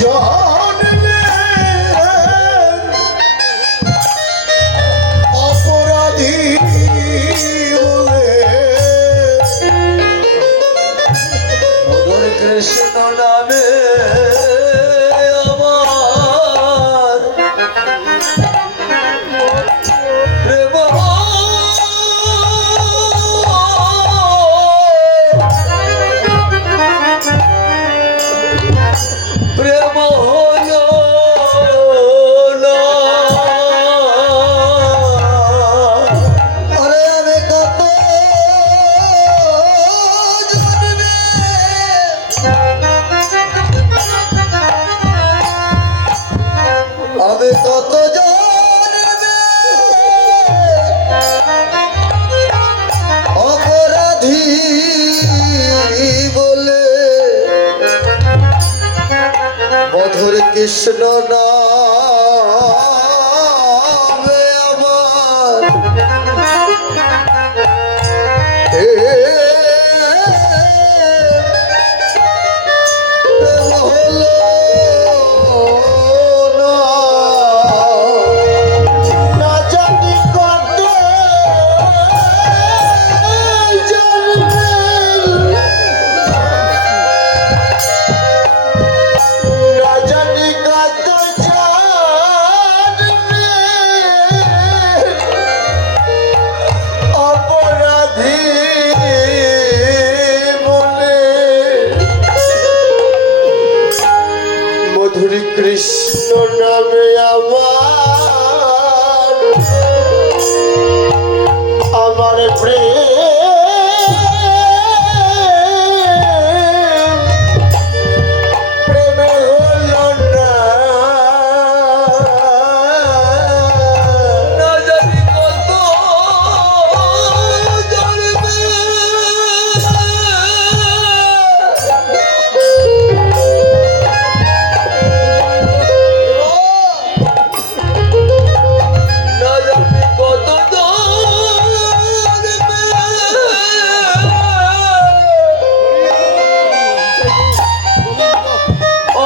জন্মে অপরাধী বলে মধুর কৃষ্ণ নামে আমার প্রেম প্রেম হলো না। আরে আমি কত জন্মে আমি কত জন্মে অপরাধী বলে মধুর কৃষ্ণ নামে আমার প্রেম হলো না। না জানি কত জন্মের, না জানি কত জন্মের অপরাধী বলে মধুর কৃষ্ণ নামে আমার প্রেম প্রেমে হলো না। না জানি কত জন্মে না জানি কত জন্মে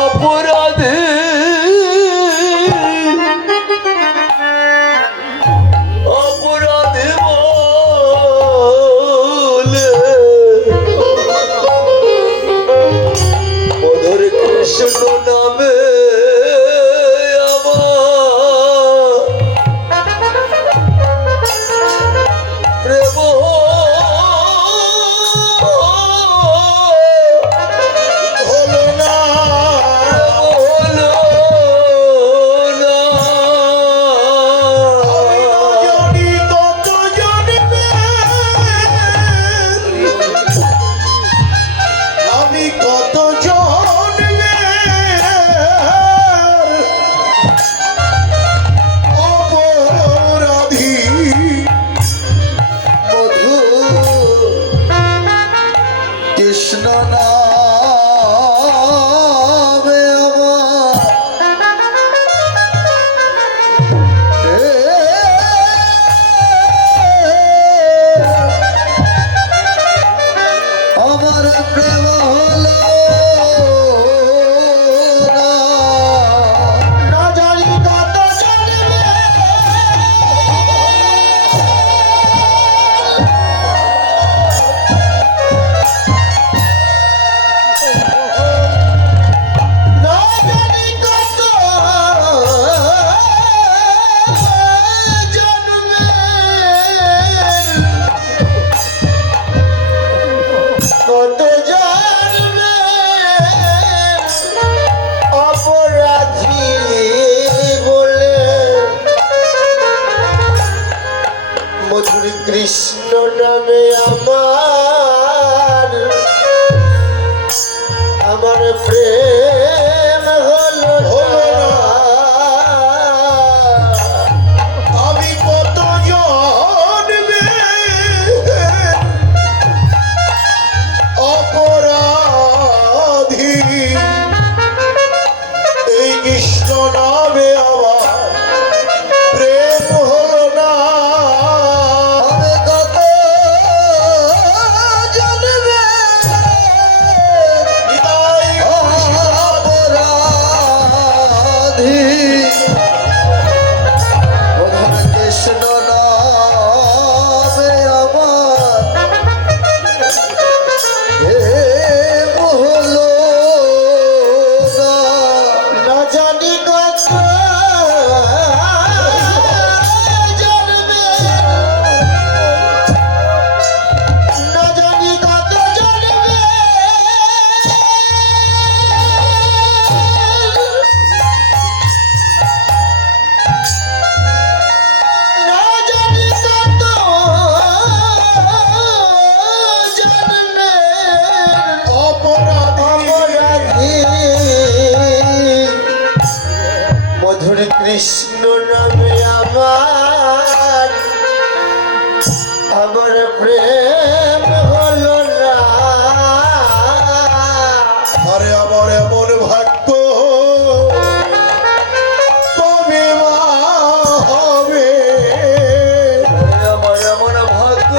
অপরাধী অপরাধী বলে মধুর কৃষ্ণ নামে আমার প্রেম হলো না। হলো না। জানি কত জন্মে আমি কত জন্মে অপরাধী মধু কৃষ্ণ নামে আমার প্রেম হলো না। না জানি কত জন্মে না জানি কত কত জন্মে অপরাধী বলে মধুর কৃষ্ণ নামে আমার প্রেম হলো না। আমি কত জন্মে অপরাধী এই কৃষ্ণ নামে আমার প্রেম হলো না। আমি কত জন্মে কৃষ্ণ নামে আমার আমার প্রেম হলো না। আরে আমার এমন ভাগ্য কবে মা হবে? আমার এমন ভাগ্য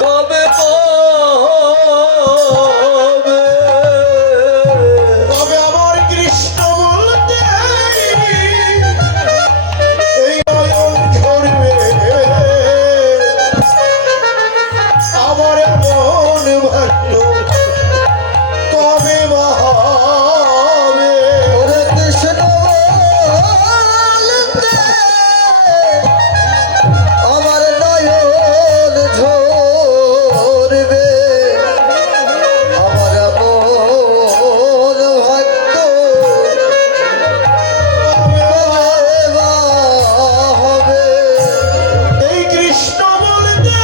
কবে পাবে? তবে আমার কৃষ্ণ বলতে এই নয়ন ঝরবে। আমার এমন ভাগ্য কবে মা হবে? ওরে কৃষ্ণ বলতে আমার নয়ন ঝরবে। আমার এমন ভাগ্য কবে মা হবে? এই কৃষ্ণ বলতে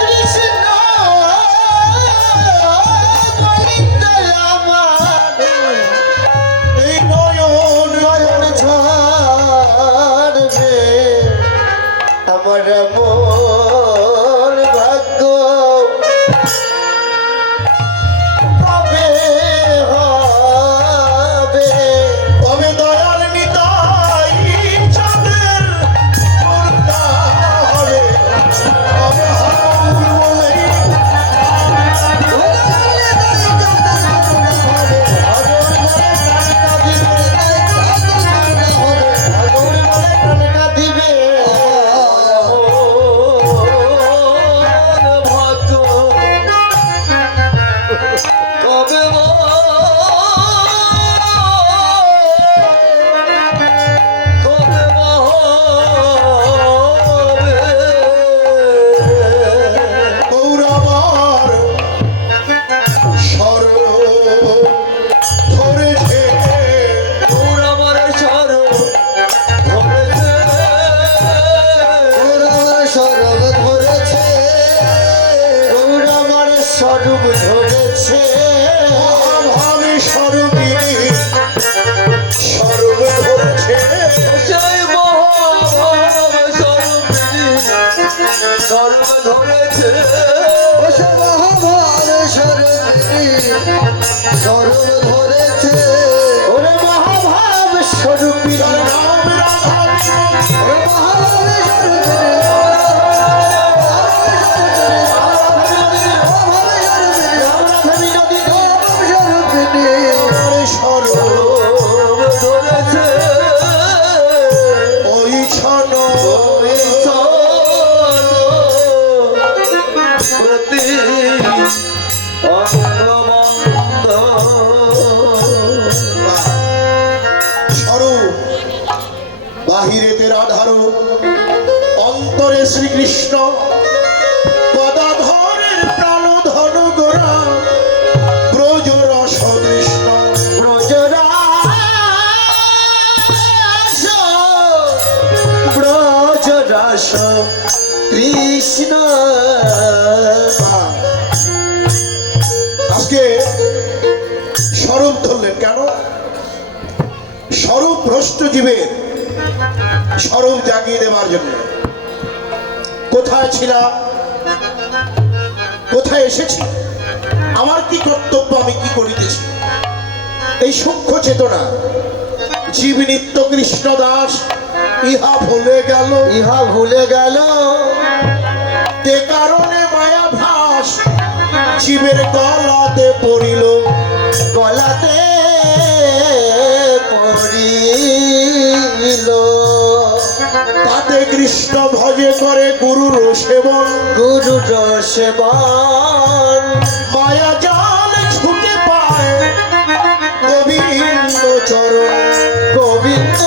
কৃষ্ণ বলতে আমার এই নয়ন নয়ন ঝরবে। আমার এমন ভাগ্য কবে হবে? কবে দয়াল নিতাই চাঁদের মুর্দা হবে? কবে হারাম বলেই ভাগ্য কবে কবে হবে? গৌরবার সর্ব ধরেছে। তোর আমার সারো ধরেছে গৌরবার সর্ব ধরেছে। গৌরবার স্বরূপ ধরেছে। মহাভাবে স্বরূপিণী স্বরূপ ধরেছে। সেই মহাভাব স্বরূপিণী সর্ব ধরেছে মহাভাবে স্বরূপিণী স্বরূপ ধরেছে। ওরে মহাভাব স্বরূপিণী রাম রাধা ওরে মহাভাবে ধরেছে ওই ছন প্রতি অঙ্গবন্ধ স্বরূপ বাহিরেতে রাধারূপ অন্তরে শ্রীকৃষ্ণ গদাধরের প্রাণধন গোরা ব্রজরস কৃষ্ণ ব্রজরস কৃষ্ণ। আজকে স্বরূপ ধরলেন কেন? স্বরূপ ভ্রষ্ট জীবের স্বরূপ জাগিয়ে দেওয়ার জন্য। কোথায় ছিলাম, কোথায় এসেছি, আমার কি কর্তব্য, আমি কি করিতেছি, এই সূক্ষ্ম চেতনা জীব নিত্য কৃষ্ণ দাস ইহা ভুলে গেল। ইহা ভুলে গেল তে কারণে মায়া ভাস জীবের গলাতে পড়িল। গলাতে পড়িল তাতে কৃষ্ণ ভজে করে গুরুর সেবন। গুরুর সেবন মায়া জাল ছুটে পায় গোবিন্দ চরণ। গোবিন্দ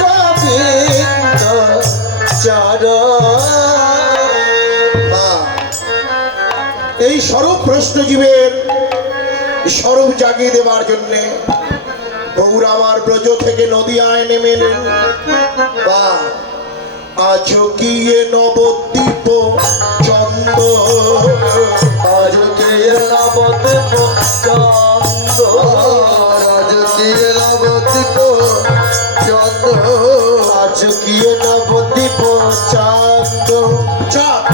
গোবিন্দ চরণ। এই স্বরূপ ভ্রষ্ট জীবের স্বরূপ জাগিয়ে দেওয়ার জন্যে গৌর আমার ব্রজ থেকে নদিয়ায় নেমে এলেন। বা আজও কি এ নবদ্বীপ চন্দ, আজকে নবদ্বীপ চন্দ, আজকে নবদ্বীপ চন্দ, আজও কি এ নবদ্বীপ চাঁদ। চাঁদ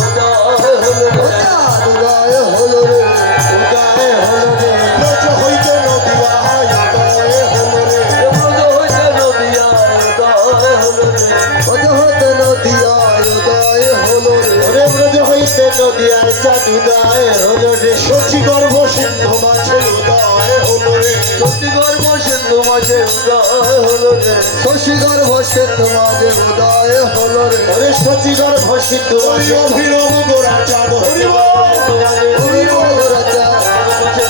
উদয় হলো রে, উদয় হলো রে, ব্রজ হইতে নদিয়ায় উদয় হলো রে। উদয় হতে নদিয়ায় উদয় হলো রে, ওরে ব্রজ হইতে নদিয়ায় চাঁদ উদয় হলো রে। শচী গর্ভ সিন্ধু মাঝে উদয় হলো রে। গর্ব সিন্ধু মাঝে উদয় হলো রে, শশী গর্ভ সেতু মাঝে উদয় হলো রে, ওরে শচী গর্ভ সিন্ধু মাঝে অভিনব গোরা চাঁদ হরি বল। অভিনব রাজা,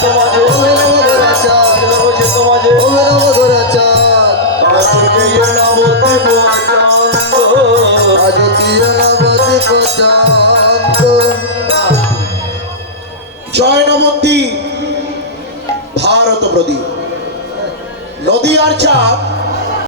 তোমাজে অভিনব রাজা, তোমাজে অভিনব রাজা, আজকে এ নবদ্বীপ আজ কি নবদ্বীপ চন্দ। জয় নবদ্বীপ ভারত প্রদীপ। নদী আর চাঁদ